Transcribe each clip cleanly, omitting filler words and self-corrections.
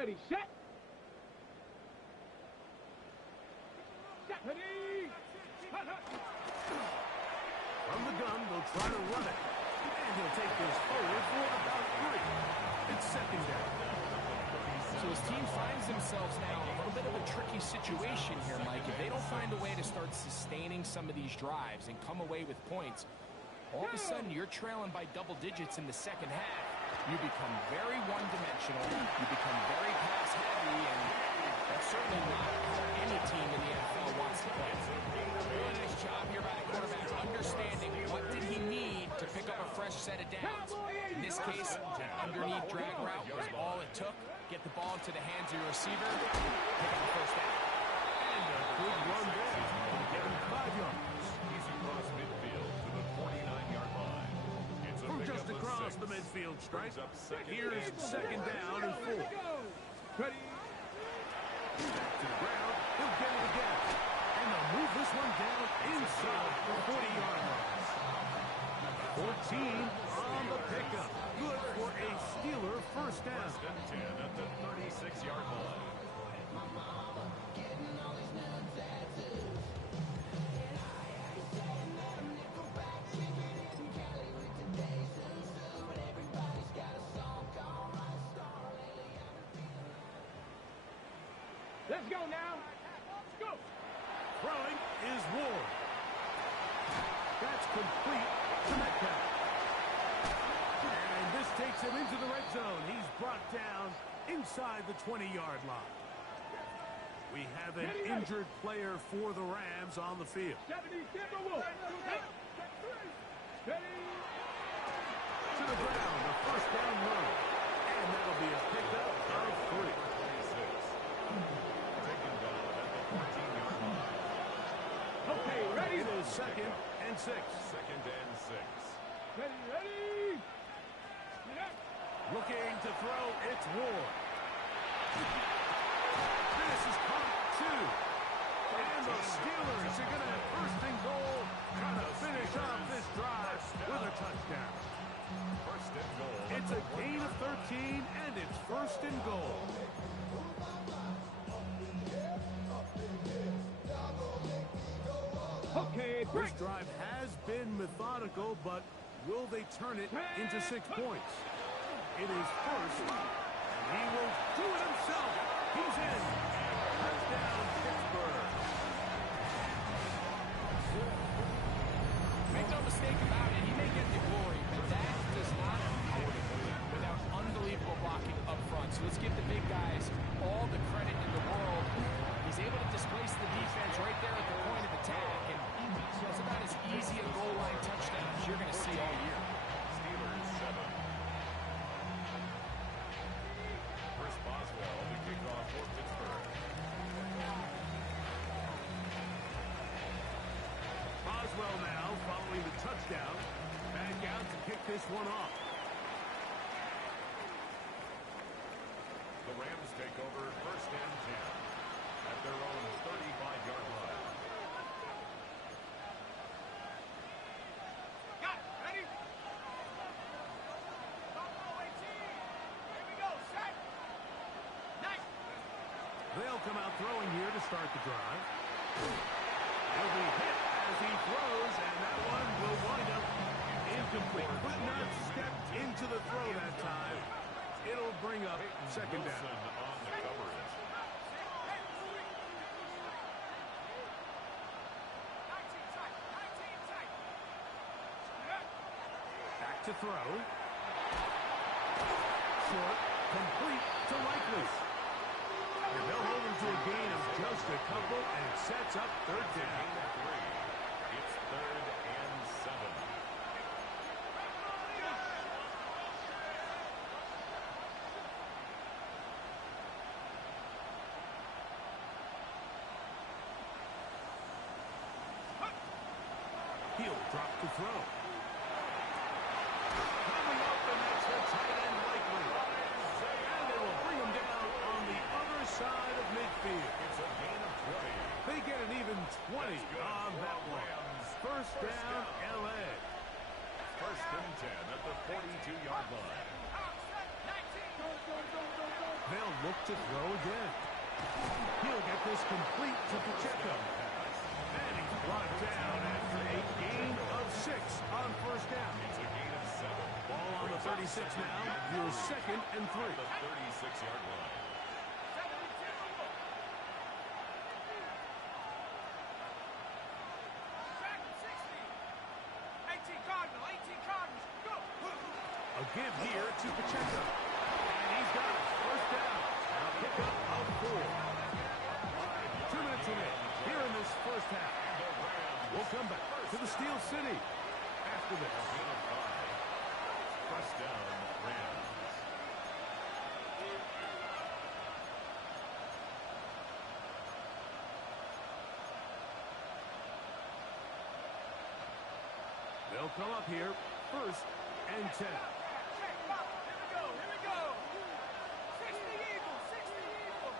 Ready, set. Ready. From the gun, they'll try to run it. And he'll take this forward for about 3. It's second down. So his team finds themselves now in a little bit of a tricky situation here, Mike. If they don't find a way to start sustaining some of these drives and come away with points, all of a sudden you're trailing by double digits in the second half. You become very one-dimensional. You become very pass-heavy, and that's certainly not how any team in the NFL wants to play. Really nice job here by the quarterback, understanding what did he need to pick up a fresh set of downs. In this case, an underneath drag route was all it took. Get the ball into the hands of your receiver, pick up the first down. And a good run there. Get him 5 yards. He's across midfield to the 49-yard line. It's a From just pickup of across 6. the midfield stripe. Brings up second Here's and second 4. down and 4. Ready. Back to the ground. He'll get it again. And they'll move this one down inside the 40-yard line. 14 on the pickup. Good for a Steeler first down. First and 10 at the 36-yard line. Let's go now. Let's go. Throwing is Ward. That's complete to Metcalf. And this takes him into the red zone. He's brought down inside the 20-yard line. We have an injured player for the Rams on the field. 70, Ready. To the ground, a first down run. And that'll be a pickup of 3. Taken down at the 14-yard line. Okay, ready. It is second and 6. Second and 6. Ready. Looking to throw, it's Ward. This is caught 2. And the Steelers are going to have first and goal, trying to finish off this drive with a touchdown. First and goal. It's a gain of 13, and it's first and goal. Okay, This drive has been methodical, but will they turn it into 6 points? It is first, and he will do it himself. He's in. Touchdown, Pittsburgh. Make no mistake about it, he may get the glory, but that does not happen without unbelievable blocking up front. So let's give the big guys all the credit in the world. He's able to displace the defense right there at the point of attack, and that's about as easy a goal line touchdown as you're going to see all year. Steelers 7. Chris Boswell, the kickoff for Pittsburgh. Boswell now following the touchdown. Back out to kick this one off. The Rams take over first and 10 at their own 35-yard line. Got it. Ready. Here we go. Set. Nice. They'll come out throwing here to start the drive. He'll be hit as he throws, and that one will wind up incomplete. Could not step into the throw that time. It'll bring up second Wilson down. on the coverage. Back to throw. Short, complete to Likely. And they'll hold him to a gain of just a couple and sets up third down. Gain of 3. It's third and 7. He'll drop to throw. Coming up, and that's the tight end Likely. And they will bring him down on the other side of midfield. It's a gain of 20. They get an even 20 on that one. First down, L.A. First and 10 at the 42-yard line. They'll look to throw again. He'll get this complete to Pacheco. And he's brought down after a gain of 6 on first down. It's a gain of 7. Ball on the 36 now. Your 2nd and 3. The 36-yard line. 18 Cardinals, 18 Cardinals, go! A give here to Pacheco. And he's got it. First down. A pickup of 4. 2 minutes away here in this first half. We'll come back to the Steel City after this. First down, Rams. They'll come up here, 1st and 10. Check, pop, here we go, 60 Eagles, 60 Eagles!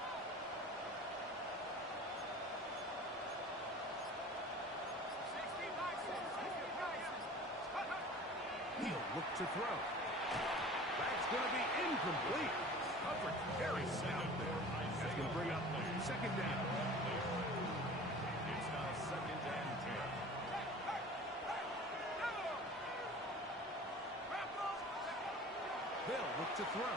60 Bison, 60 Bison! He'll look to throw. That's going to be incomplete. Coverage very sound there. That's going to bring up 2nd down. It's now 2nd and 10. They'll look to throw.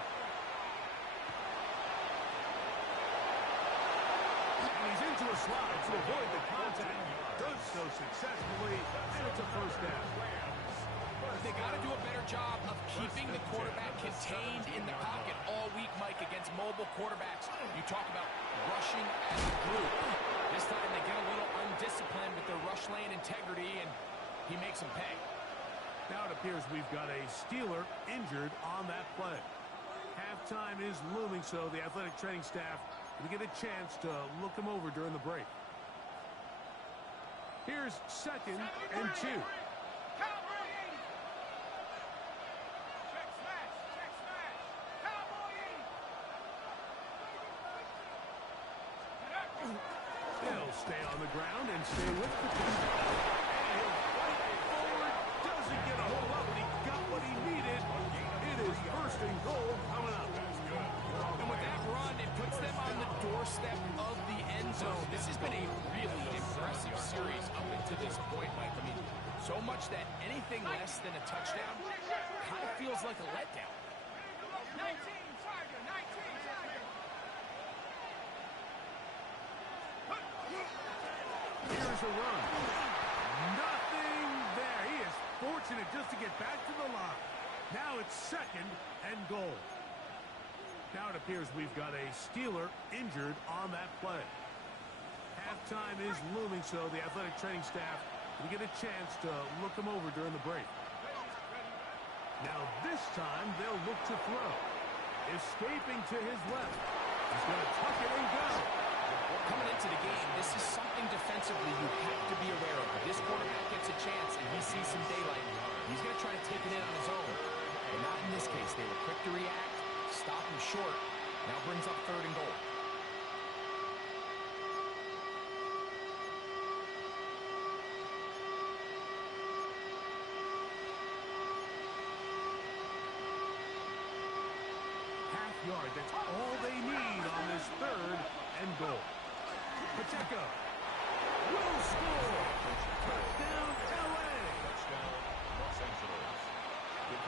And he's into a slide to avoid the contact. Does so successfully, and it's a first down. They got to do a better job of keeping the quarterback contained in the pocket all week, Mike, against mobile quarterbacks. You talk about rushing as a group. This time they get a little undisciplined with their rush lane integrity, and he makes them pay. Now it appears we've got a Steeler injured on that play. Halftime is looming, so the athletic training staff will get a chance to look him over during the break. Here's 2nd and 2. Cowboy 80! Check smash, Cowboy 80! They'll stay on the ground and stay with the team. And he'll fight forward. Doesn't get a hold up, but he got what he needed. It is 1st and goal coming up. And with that run, it puts them on the doorstep of the end zone. This has been a really impressive series up until this point, Mike. I mean, so much that anything less than a touchdown kind of feels like a letdown. 19 Tiger, 19 Tiger! Here's a run. Nothing there. He is fortunate just to get back to the line. Now it's 2nd and goal. Now it appears we've got a Steeler injured on that play. Halftime is looming, so the athletic training staff will get a chance to look him over during the break. Now this time they'll look to throw. Escaping to his left. He's going to tuck it and go. Coming into the game, this is something defensively you have to be aware of. If this quarterback gets a chance and he sees some daylight, he's going to try to take it in on his own. But not in this case. They were quick to react, stop him short. Now brings up 3rd and goal. Half yard, that's all they need on this 3rd and goal. Pacheco will score. Touchdown, L.A. Touchdown, Los Angeles.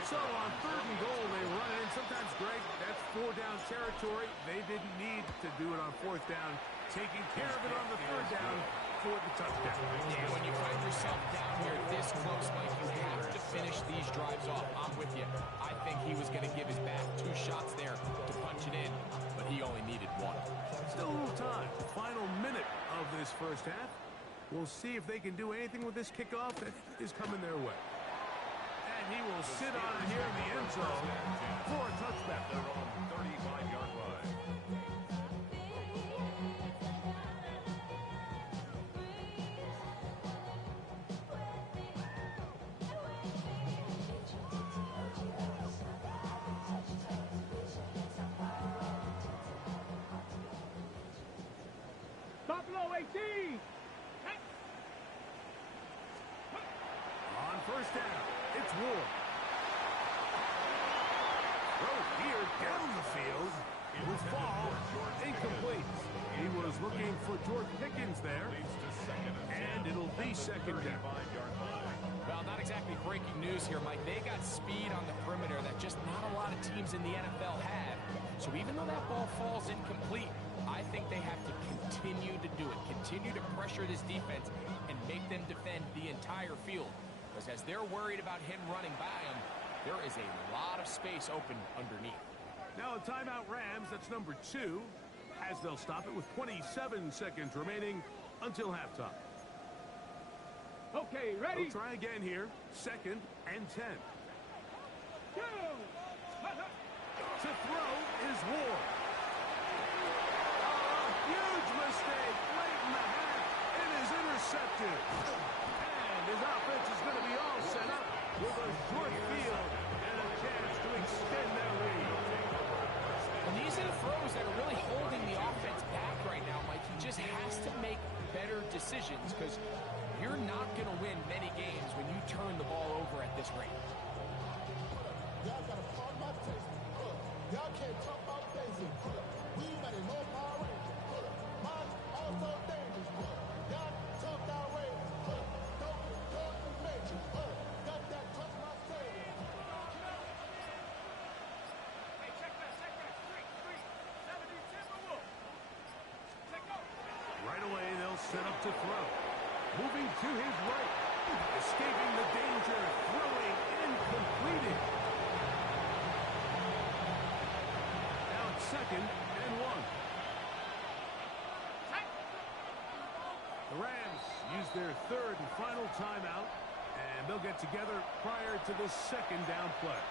So on 3rd and goal, they run it in. Sometimes, Greg, that's 4-down territory. They didn't need to do it on 4th down. Taking care of it on the 3rd down for the touchdown. Yeah, when you find yourself down here this close, Mike, you have to finish these drives off. I'm with you. I think he was going to give his back 2 shots there to punch it in, but he only needed 1. Still a little time. Final minute of this first half. We'll see if they can do anything with this kickoff that is coming their way. And he will sit on it here in the end zone for a touchback. Their own 35-yard line. Buffalo 18! On first down, it's Ward. Throw here down the field. It will fall. Incomplete. He was looking for George Pickens there. And it'll be second down. Well, not exactly breaking news here, Mike. They got speed on the perimeter that just not a lot of teams in the NFL have. So even though that ball falls incomplete, I think they have to continue to do it. Continue to pressure this defense and make them defend the entire field. Because as they're worried about him running by them, there is a lot of space open underneath. Now a timeout Rams, that's number 2, as they'll stop it with 27 seconds remaining until halftime. Okay, ready? They'll try again here. 2nd and 10. Go! To throw is Ward. Huge mistake late in the half. It is intercepted. And his offense is going to be all set up with a short field and a chance to extend their lead. And these are the throws that are really holding the offense back right now, Mike. He just has to make better decisions because you're not going to win many games when you turn the ball over at this rate. Y'all got to pardon my taste. Y'all can't talk about basic. We got a low power range. Mine also dangerous. Y'all talk that way. Don't mention. Got that touch my stadium. Hey, check that. 70 Timberwolves. Take over. Right away, they'll set up to throw. Moving to his right. Escaping the danger. Throwing incompleted. Now it's 2nd and 1. The Rams use their 3rd and final timeout, and they'll get together prior to the 2nd down play.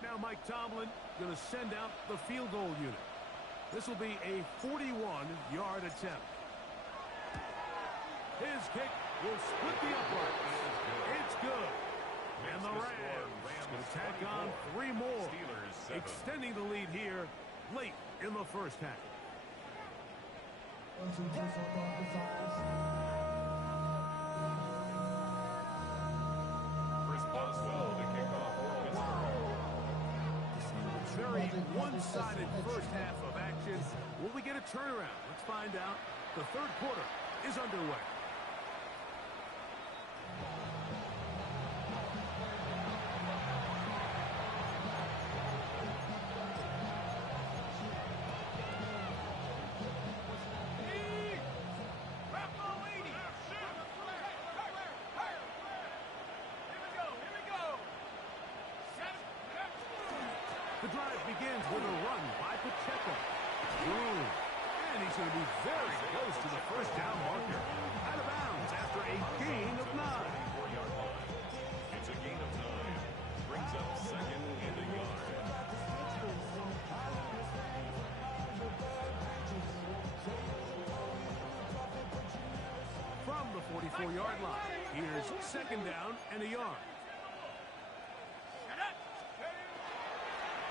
Now Mike Tomlin going to send out the field goal unit. This will be a 41-yard attempt. His kick will split the uprights. It's good. And the Rams will tack on 3 more, extending the lead here late in the first half. Chris Boswell to kick off for Pittsburgh. Very one-sided first half of action. Will we get a turnaround? Let's find out. The 3rd quarter is underway. The drive begins with a run by Pacheco. And he's going to be very close to the first down marker. Out of bounds after a gain of 9. 4-yard line. It's a gain of 9. Brings up 2nd and a yard. From the 44-yard line, here's 2nd down and a yard.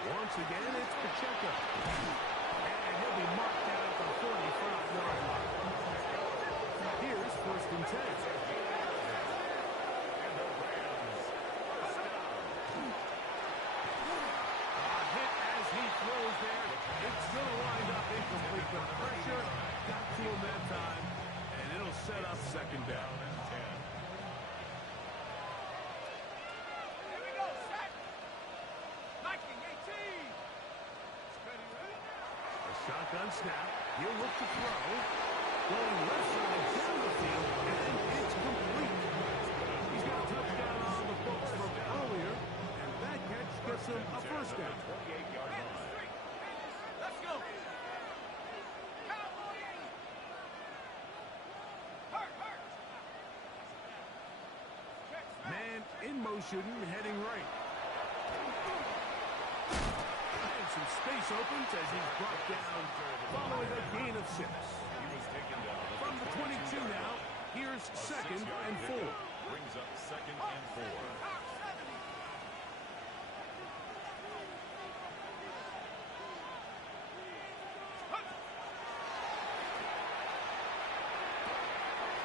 Once again, it's Pacheco. And he'll be marked down at the 45-yard line. Here's 1st and 10. A hit as he throws there. It's going to wind up incomplete. The pressure got to him that time, and it'll set up 2nd down. Shotgun snap. He'll look to throw. Going left side down the field, and it's complete. He's got a touchdown on the books from earlier, and that catch gets him a first down. 28-yard line. Let's go. Man in motion, heading right. And And some space opens as he's brought down following a gain of 6. He was taken down. From the 22 now, here's second and 4. Brings up second and 4.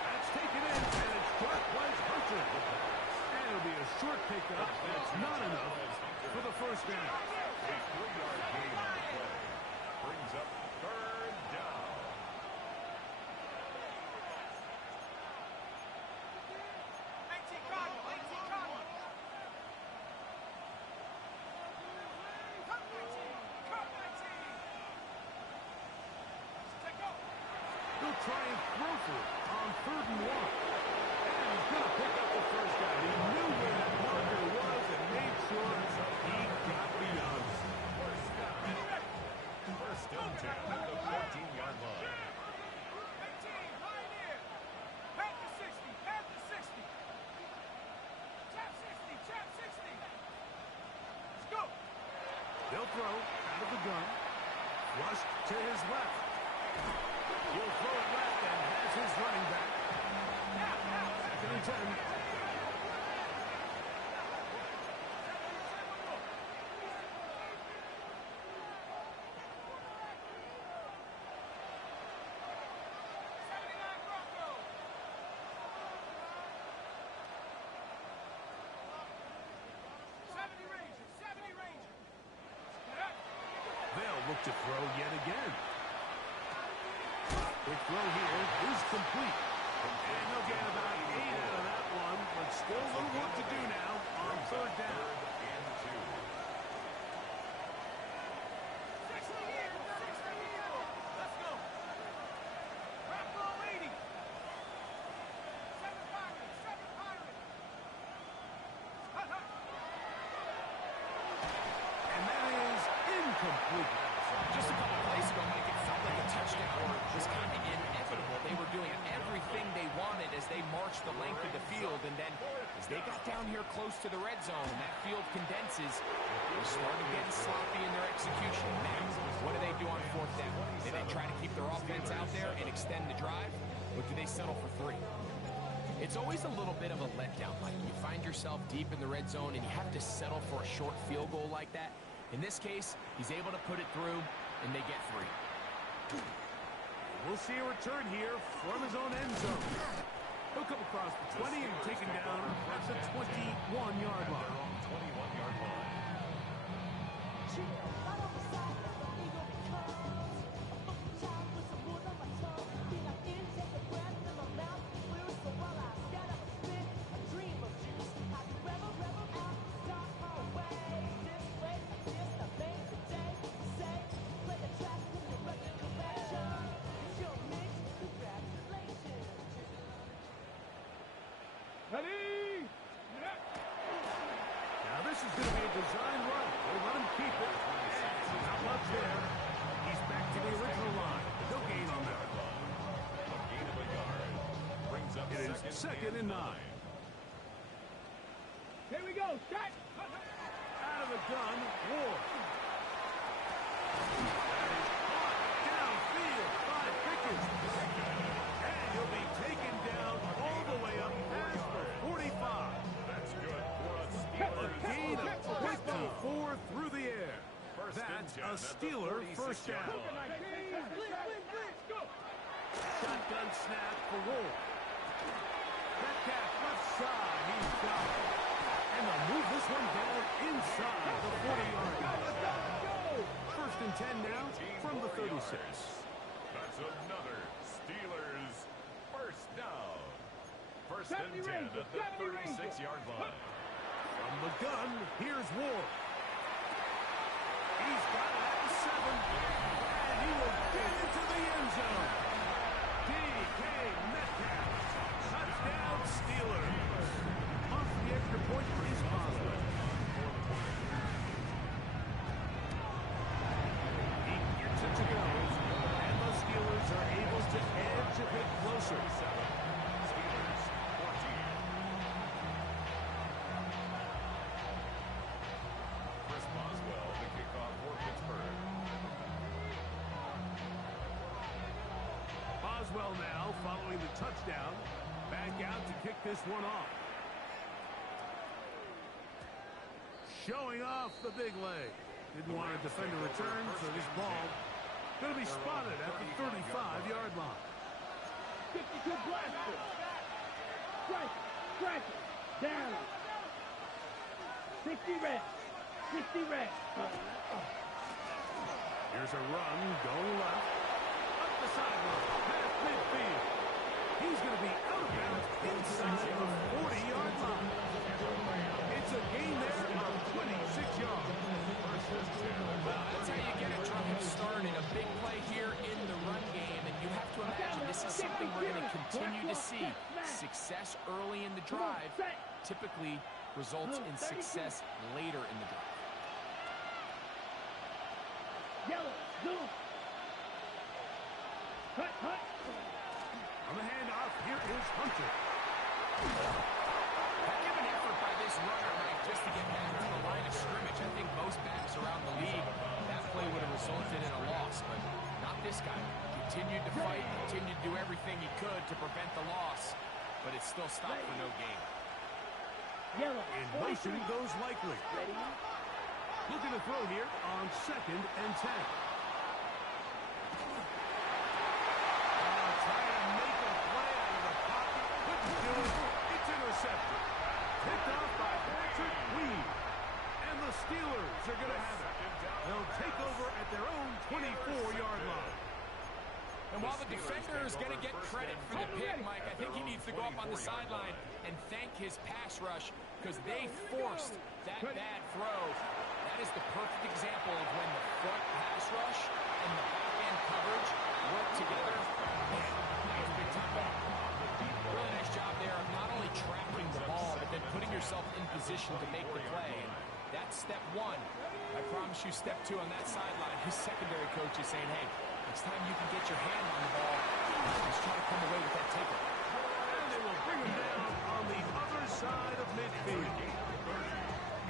That's taken in, and it's short was Hunter. And it'll be a short pickup. That's not enough for the first down. A 3-yard gain on the play. Brings up third down. He'll try and throw for it on 3rd and 1. And he's going to pick up the first down. He knew where that marker was and made sure he got beyond it. First and 10 at the 14-yard line. They'll throw out of the gun. Flushed to his left. He'll throw it left and has his running back. Second and 10. They'll look to throw yet again. The throw here is complete. And they'll get about 8 out of that one, but still a little work to do now on 3rd down. And 2. And that is incomplete. Just a couple plays ago, Mike, it felt like a touchdown was kind of inevitable. They were doing everything they wanted as they marched the length of the field, and then as they got down here close to the red zone and that field condenses, they started getting sloppy in their execution. Now, what do they do on 4th down? Do they try to keep their offense out there and extend the drive, or do they settle for 3? It's always a little bit of a letdown, Mike. You find yourself deep in the red zone and you have to settle for a short field goal like that. In this case, he's able to put it through, and they get 3. We'll see a return here from his own end zone. He'll come across the 20 and taken down at the 21-yard line. 21-yard line. Ready? Now this is going to be a design run. They'll let him keep it. And not much there. He's back to the original line. No gain on that. A gain of a yard. Brings up It is second and 9. Here we go. Set. Out of the gun, Ward. That is caught downfield by Pickens. And he'll be taken down all the way up past the 45. That's good for a A Steelers. gain of 24 through the air. First and That's 10 a at the Steeler first 36-yard down. line. Go. Shotgun snap for Ward. Metcalf left side. He's got it. And they'll move this one down inside the 40-yard line. First and 10 now from the 36. That's another Steelers first down. First and 10 at the 36-yard line. From the gun, here's Ward. He's got it at the 7. And he will get into the end zone. DK Metcalf. Touchdown Steelers. Off the extra point for his father. He gets it to go. And the Steelers are able to edge a bit closer. Steelers 14. Chris Boswell, the kickoff for Pittsburgh. well now following the touchdown. Back out to kick this one off. Showing off the big leg. Didn't want to defend a return, so this ball going to be spotted at the 35-yard line. 52 blaster. Strike it. Down. 60 red. 60 red. Here's a run, going left. Up the sideline, past midfield. He's going to be out of bounds inside the 40-yard line. It's a gain there of 26 yards. Well, that's how you get a drive started. A big play here in the run game, and you have to imagine this is something we're going to continue to see. Success early in the drive typically results in success later in the drive. Yellow, zoom. Hut. On the handoff, here is Hunter. Heck of an effort by this runner, Mike, just to get back to the line of scrimmage. I think most backs around the league, that play would have resulted in a loss, but not this guy. Continued to fight, continued to do everything he could to prevent the loss, but it still stopped for no gain. Yellow. In motion goes likely. Ready? Looking to throw here on 2nd and 10. Trying to make a play out of the pocket. Couldn't do it. It's intercepted. Picked off by Patrick Weed. And the Steelers are going to have it. They'll take over at their own 24-yard line. And while the defender is going to get credit for the pick, Mike, I think he needs to go up on the sideline and thank his pass rush because they forced that bad throw. That is the perfect example of when the front pass rush and the back end coverage work together. Man, that was big time ball. Really nice job there of not only tracking the ball, but then putting yourself in position to make the play. And that's step one. I promise you step two on that sideline. His secondary coach is saying, hey, next time you can get your hand on the ball, just try to come away with that taker. And they will bring him down on the other side of midfield.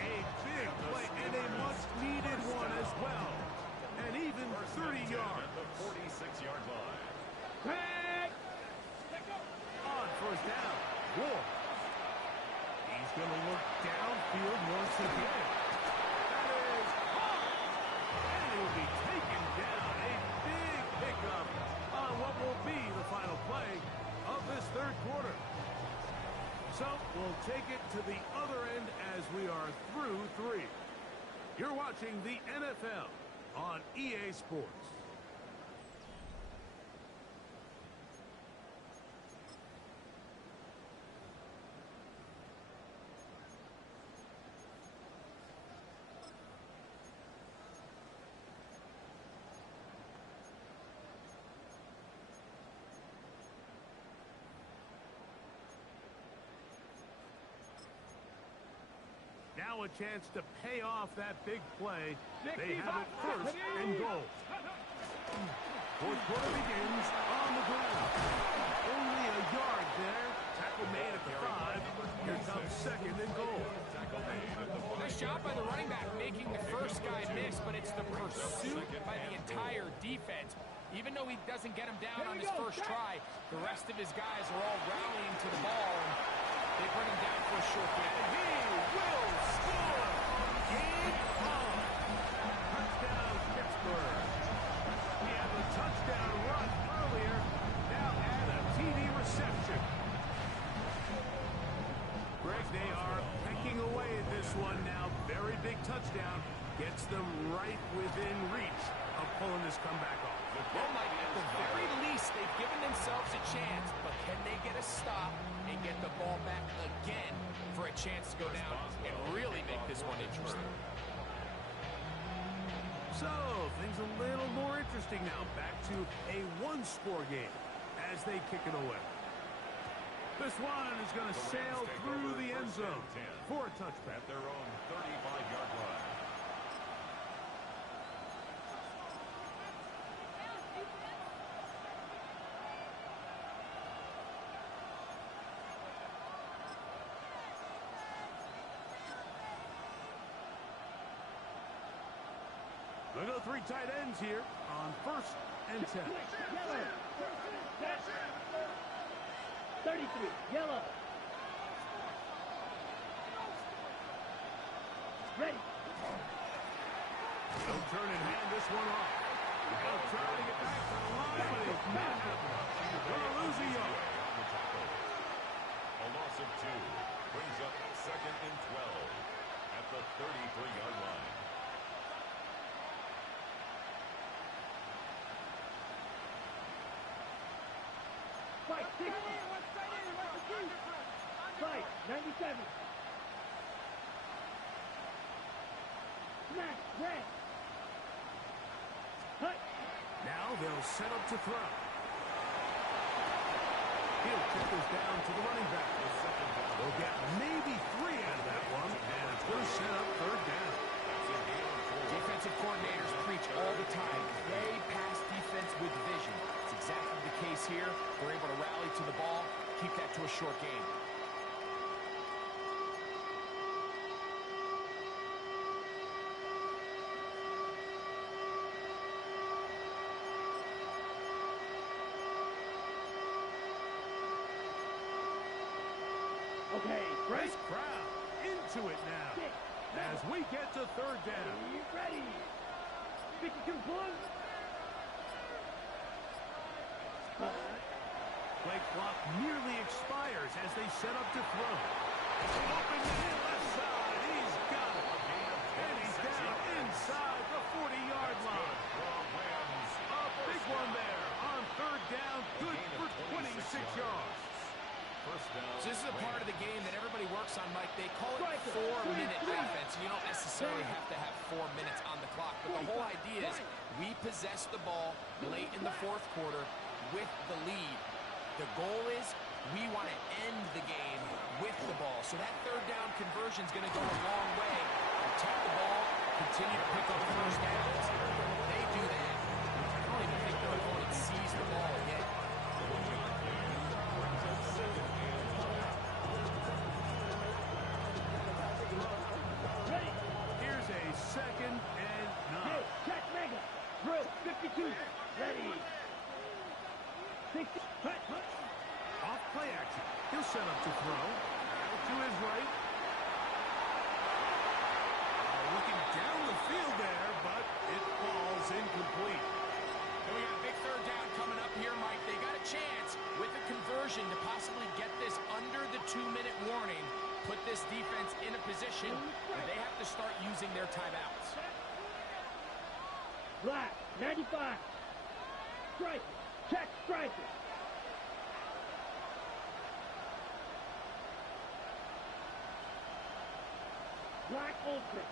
A big play and a much-needed one as well. And even 30 yards. The 46-yard line. Craig. On first down, Ward. He's going to look downfield once again. That is hard. And he will be taken down. A big pickup on what will be the final play of this third quarter. So we'll take it to the other end as we are through 3. You're watching the NFL on EA Sports. Now a chance to pay off that big play. They have it 1st and goal. Fourth quarter begins on the ground. Only a yard there. Tackle made at the 5. Here comes 2nd and goal. Nice job by the running back making the first guy miss, but it's the pursuit by the entire defense. Even though he doesn't get him down on his first try, the rest of his guys are all rallying to the ball, and they bring him down for a short gain. He will score. Game on. Touchdown, Pittsburgh. He had the touchdown run earlier. Now add a TD reception. Greg, they are pecking away at this one now. Very big touchdown. Gets them right within reach of pulling this comeback off. Well, Mike, at the very least, they've given themselves a chance, but can they get a stop and get the ball back again for a chance to go down and really make this one interesting? So, things a little more interesting now. Back to a one-score game as they kick it away. This one is going to sail through the end zone for a touchback. At their own 35-yard line. The They'll go 3 tight ends here on 1st and 10. Yellow. Set. 33. Yellow. Ready. They'll turn and hand this one off. They'll try to get back to the line, but it's not happening. They'll lose a yard. A loss of 2 brings up 2nd and 12 at the 33-yard line. Fight 60. Fight 97. Smash. Red. Hut. Now they'll set up to throw. He'll kick this down to the running back. They'll get maybe 3 out of that one, and it's going to set up 3rd down. Defensive coordinators preach all the time. Play pass defense with vision. It's exactly the case here. They're able to rally to the ball, keep that to a short game. Okay, break. This crowd into it now as we get to 3rd down. Ready. 52 plus. Play clock nearly expires as they set up to throw. Open to the left side. He's got it. And he's down inside the 40-yard line. A big one there on 3rd down. Good for 26 yards. So this is a part of the game that everybody works on, Mike. They call it 4-minute offense. You don't necessarily have to have 4 minutes on the clock, but the whole idea is we possess the ball late in the 4th quarter with the lead. The goal is we want to end the game with the ball. So that 3rd down conversion is going to go a long way. Protect the ball, continue to pick up 1st downs. They do that. I don't even think their opponent sees the ball yet. Here's a 2nd and 9. Check mega. Drill 52. Ready. 60. Hut. Off play action. He'll set up to throw. Out to his right. Looking down the field there, but it falls incomplete. And we got a big 3rd down coming up here, Mike. They got a chance with the conversion to possibly get this under the 2-minute warning, put this defense in a position where they have to start using their timeouts. Black 95. Striker. Check striker. Black ultra.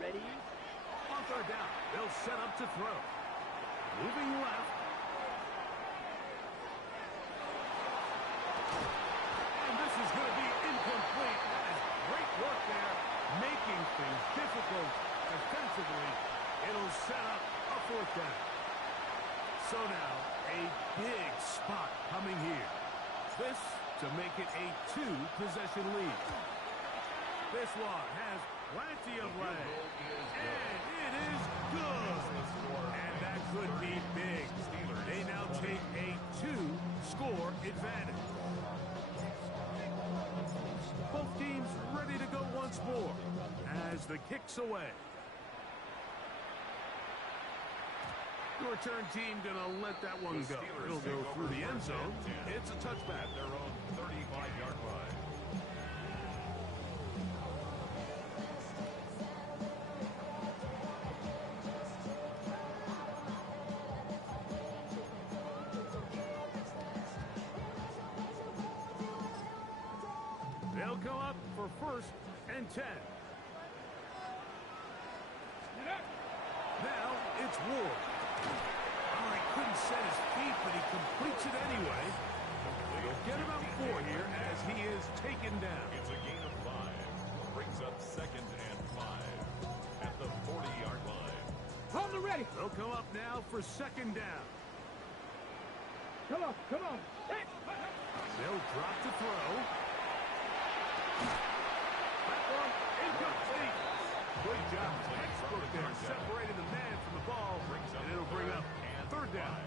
Ready? On 3rd down, they'll set up to throw. Moving left. And this is going to be incomplete. That is great work there, making things difficult defensively. It'll set up a 4th down. So now, a big spot coming here. This to make it a 2-possession lead. This one has plenty of legs. And it is good. And that could be big. They now take a 2-score advantage. Both teams ready to go once more as the kick's away. The return team going to let that one go. It'll go through the end zone. It's a touchback. Their own 35-yard line. They'll come up for 1st and 10. Now it's Ward. Oh, he couldn't set his feet, but he completes it anyway. They'll get about 4 here as he is taken down. It's a gain of 5. Brings up 2nd and 5 at the 40-yard line. Hold it ready. They'll come up now for 2nd down. Come on. Hey. They'll drop to throw. That one incomplete. Good job. Textbook there, separating the man from the ball, and it'll bring up third down.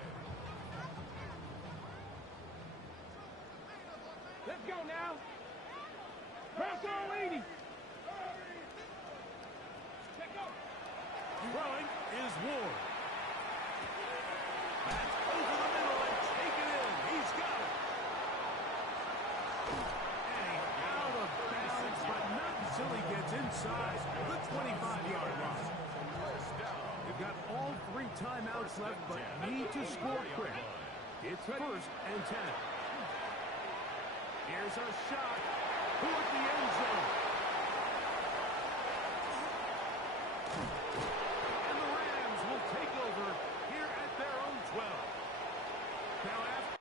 Let's go now. Bronco 80. Throwing is Ward. That's over the middle and taken in. He's got it. And out of bounds, but not until he gets inside the 25-yard line. They've got all 3 timeouts left, but need to score quick. It's 1st and 10. Here's a shot toward the end zone. And the Rams will take over here at their own 12. Now after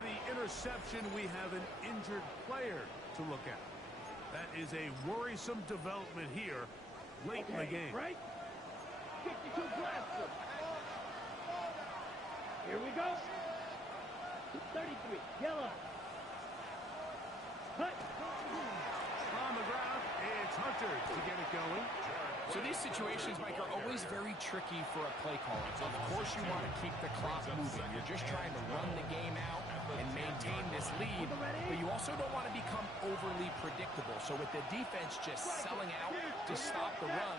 the interception, we have an injured player to look at. That is a worrisome development here late in the game. Right? 52 blasters. Here we go. 33. Yellow. Hut. On the ground, it's Hunter to get it going. So these situations, Mike, are always very tricky for a play caller. Of course you want to keep the clock moving. You're just trying to run the game out and maintain this lead, but you also don't want to become overly predictable. So with the defense just selling out to stop the run,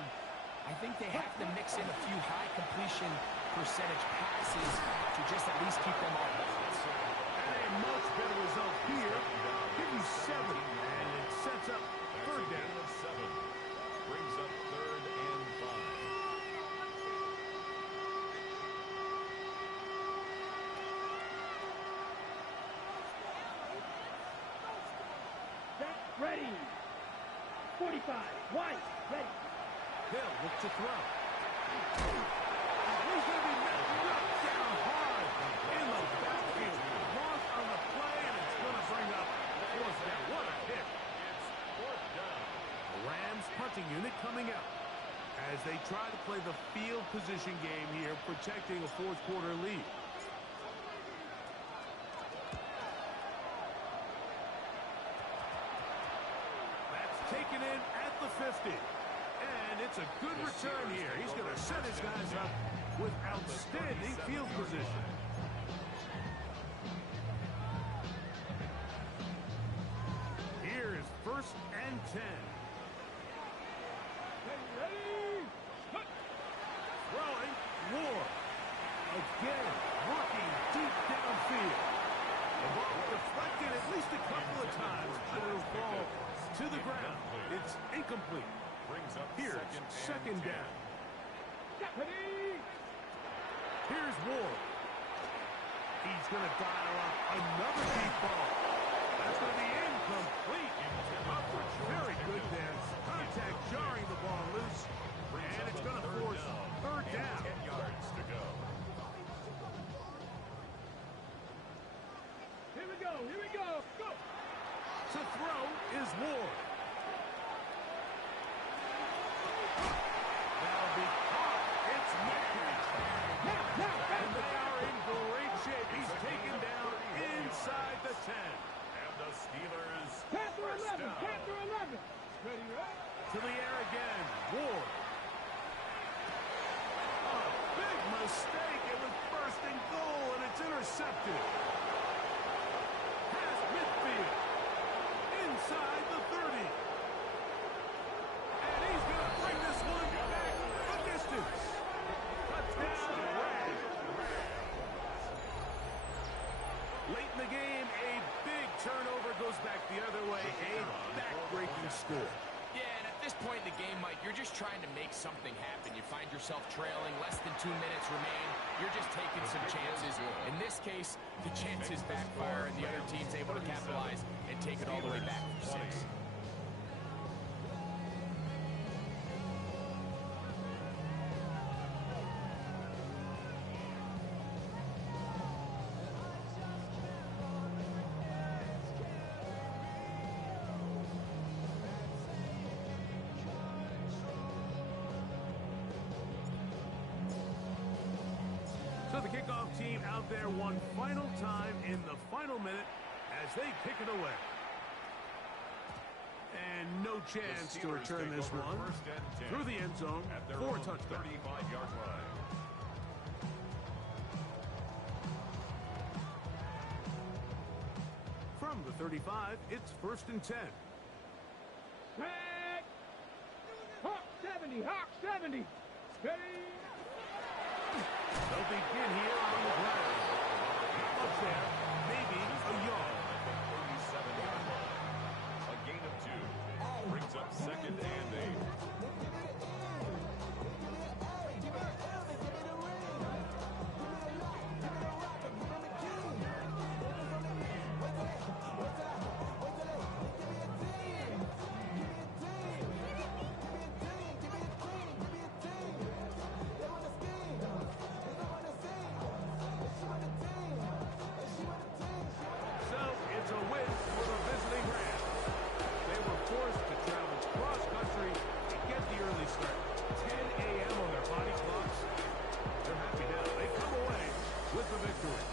I think they have to mix in a few high completion percentage passes to just at least keep them off balance. And a much better result here. Give you 7, and it sets up third down. 7 brings up 3rd and 5. Set. Ready. 45. White. Ready. Hill look to throw. He's going to be knocked down hard in the backfield. Loss on the play, and it's going to bring up 4th down. What a hit. It's 4th down. The Rams punting unit coming out as they try to play the field position game here, protecting a 4th quarter lead. That's taken in at the 50. And it's a good return here. He's going to set his guys up with outstanding field position. Here is 1st and 10. Ready. Throwing, Ward. Again, working deep just a couple of times, but it'll fall to the ground. It's incomplete. Brings up Here's second down. Here's Ward. He's going to dial up another deep ball. That's going to be incomplete. Very good there. Contact jarring the ball loose. And it's going to force third down. 10 yards to go. Here we go. Here we go. Go. To throw is Ward. That'll be caught. It's Metcalf. And they are in great shape. He's taken down inside the 10. And the Steelers Panther first 11. down. Panther 11. Ready, right? To the air again. Ward. A big mistake. It was first and goal, and it's intercepted. Past midfield. Inside the 30. And he's going to bring this one back the distance. Touchdown, Rams. Late in the game, a big turnover goes back the other way. A back-breaking score. Yeah, and at this point in the game, Mike, you're just trying to make something happen. You find yourself trailing, less than 2 minutes remain. You're just taking some chances. In this case, the chances backfire, and the other team's able to capitalize and take it all the way back for 6. So the kickoff team out there one final time in the final minute as they kick it away. And no chance to return this one through the end zone for a touchdown. 35-yard line. From the 35, it's 1st and 10. Back. Hawk 70. Hawk 70. Ready. They'll begin here on the ground. Not much there. Maybe a yard. 37-yard line. A gain of 2. Brings up 2nd and 8. So it's a win for the visiting Rams. They were forced to travel cross-country to get the early start. 10 a.m. on their body clocks. They're happy now. They come away with the victory.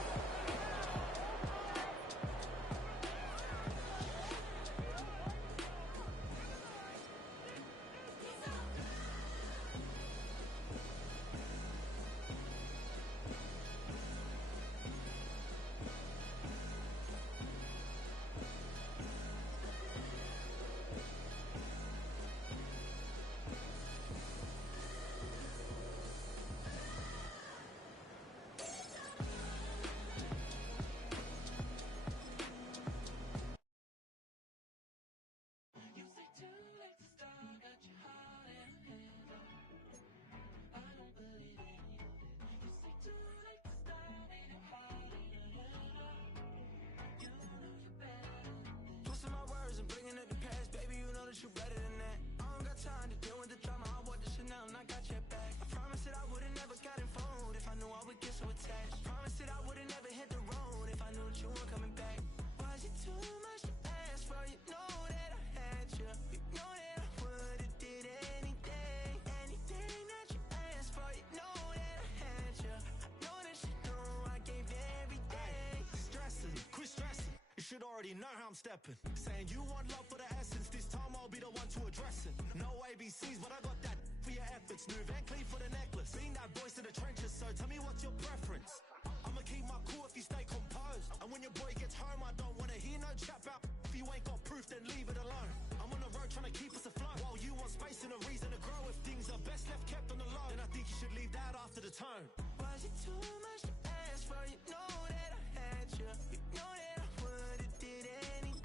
Twisting my words and bringing up the past, baby, you know that you better than that. I don't got time to deal with the drama. I bought the Chanel and I got your back. I promised that I would've never gotten phone if I knew I would get so attached. Promised that I would've never hit the road if I knew that you weren't coming back. Was it too much to ask for? You know that I had you. You know that I would've did anything, anything that you asked for. You know that I had you. I know that you know I gave everything. Stressing, quit stressing. You should already know how I'm stepping. Saying you want love for the essence. This time I'll be the one to address it. No ABCs, but I got that for your efforts. New Van Cleef for the necklace. Been that voice in the trenches, so tell me what's your preference. I'ma keep my cool if you stay composed. And when your boy gets home, I don't wanna hear no chat about if you ain't got proof, then leave it alone. I'm on the road trying to keep us afloat. While you want space and a reason to grow. If things are best left kept on the low, then I think you should leave that after the tone. Was it too much to ask for? You know that I had you. You know that I would've did anything.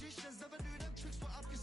magicians never knew them tricks were up your